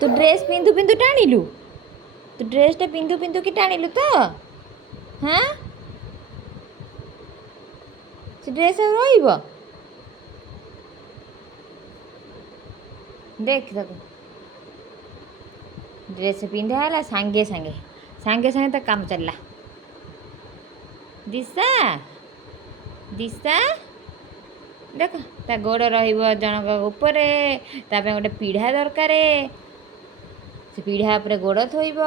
तू ड्रेस पिंधु पिंधु टाणिलु तू ड्रेसटा पिंधु पिंधु कि टाणिलु तो हाँ से ड्रेस रहिब देख ताको ड्रेस पिंधा है सांगे सांगे सांगे सांगे तो काम चलला दिशा दिशा देख ता गोड़ जनक उपर गोटे पीढ़ा दरकार से पीढ़ा उपर गोड़ थोब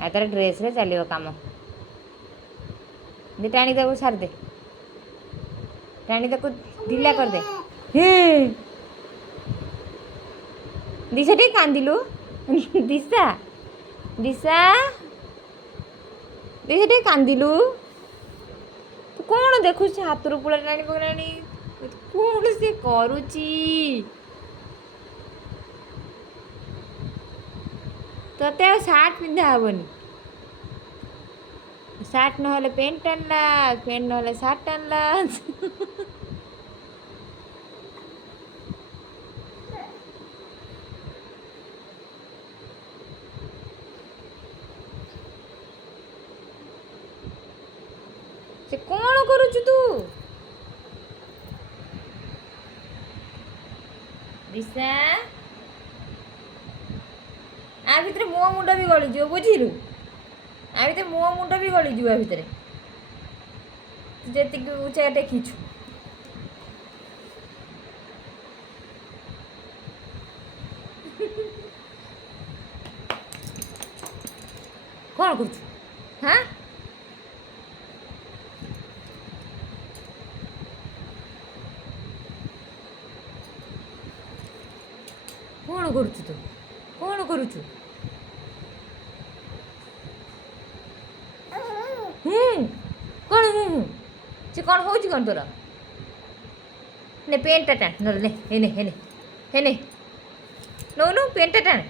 आ तार ड्रेस रे चलो काम दे टाणी ताको सार दे टाणी ताको ढिला कर दे दिशा टे कांदिलु दिशा दिशा दिशा टे कांदिलु तू कौन देखु हाथ रू पुला टाणी पकड़ाणी कौन से करुची तते सार्ट पिंधा हेनी सार्ट ना पेंट आनला पेंट ना सार्ट आनला से कौन करुचु तू दिशा आ भितर मो मुंड भी गली जो बुझिलु आ भितर मो मुंड भी गली जो भितर जेति ऊंचा टेकिछु कौन करुचु हाँ कौन करुचु तू कौन करुचु कौन से कौन हो कौन तोर ने पेंटा टाण ने हेने हेने हेने नो नो पेंटा टाण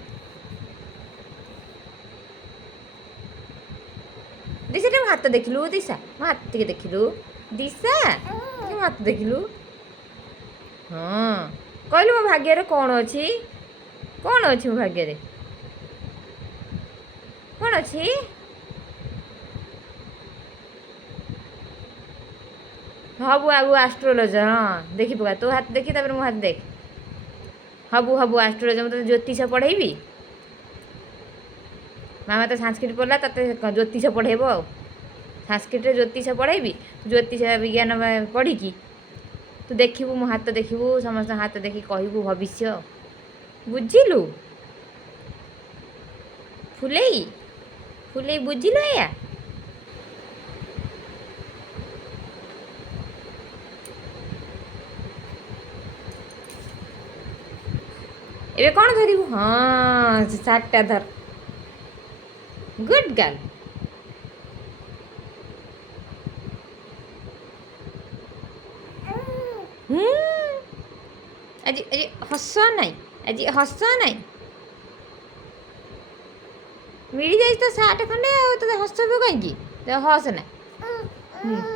दिशा टे हाथ देखिलु दिशा मो हाथ टे देखिलु दिशा मो हाथ देखिलु हाँ कहलु मो भाग्य कौन अच्छी कौन अच्छी मो भाग्य कौन अच्छी हबु आगु आस्ट्रोलोजर हाँ देखी पका तो हाथ देखी तापर मो हाथ देख हबु हबु आस्ट्रोलोजर मतलब ज्योतिष पढ़ेबी मामा तो संस्कृत पढ़ला तते ज्योतिष पढ़ेब आ संस्कृत ज्योतिष पढ़ेबी ज्योतिष विज्ञान पढ़ी तू देखिबू मो हाथ देखिबू समस्त हाथ देखी कहबू भविष्य बुझिलु फुलेई फुलेई बुझिलु या एबे कौन धरिबू हाँ सातटा धर गुड गर्ल आज आज हस नाई आज हस नाई मिली जाए तो साठ खंडे तो हसबू कहीं हस ना